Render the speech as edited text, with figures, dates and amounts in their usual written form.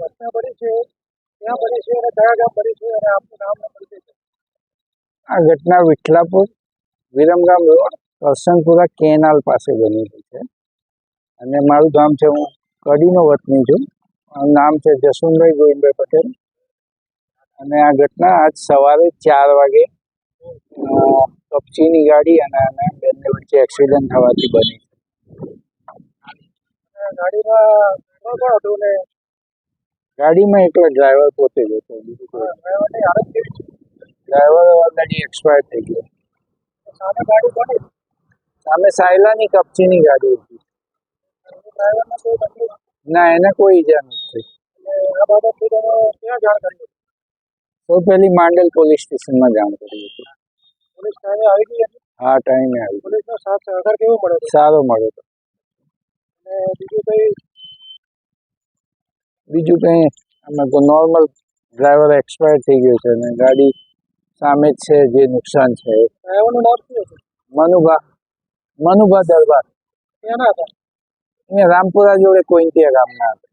ઘટના બની છે ક્યાં બની છે અને કયા ગામ બની છે અને આપનું નામ અને પરિચય છે? આ ઘટના વિઠલાપુર વિરમગામ રોડ કરસનપુરા કેનાલ પાસે બનેલી છે અને મારું ગામ છે, હું કડીનો વતની છું. નામ છે જસવંતભાઈ ગોવિંદભાઈ પટેલ. અને આ ઘટના આજ સવારે 4 વાગે કપચીની ગાડી અને બંને વચ્ચે એક્સિડન્ટ થવાથી બની છે. ગાડીમાં કોણ હતું ને ગાડીમાં એકલો ડ્રાઈવર પોતે જ હતો, બીજું કોઈ ડ્રાઈવરની હાલત કેવી છે? ડ્રાઈવર ઓલરેડી એક્સપાયર થઈ ગયો. સામે ગાડી કોની? સામે સાયલાની કપચીની ગાડી હતી. ડ્રાઈવરને કોઈ તકલીફ? ના, એને કોઈ ઈજા નથી. આ બાબતથી તમે ક્યાં જાણ કરી? તો પહેલી માંડલ પોલીસ સ્ટેશનમાં જાણ કરી હતી. પોલીસ ટાઈમે આવી ગઈ હતી? હા, ટાઈમે આવી. પોલીસનો સાથ સહકાર કેવો મળ્યો? સારો મળ્યો હતો. અને બીજું કંઈ અમે તો નોર્મલ ડ્રાઈવર એક્સપાયર થઈ ગયો છે અને ગાડી સામે જ છે, જે નુકસાન છે. ડ્રાઈવરનું નામ શું હતું? મનુભા દરબાર. ક્યાંના હતા? અહીંયા રામપુરા જોડે કોઈન્ટિયા ગામના હતા.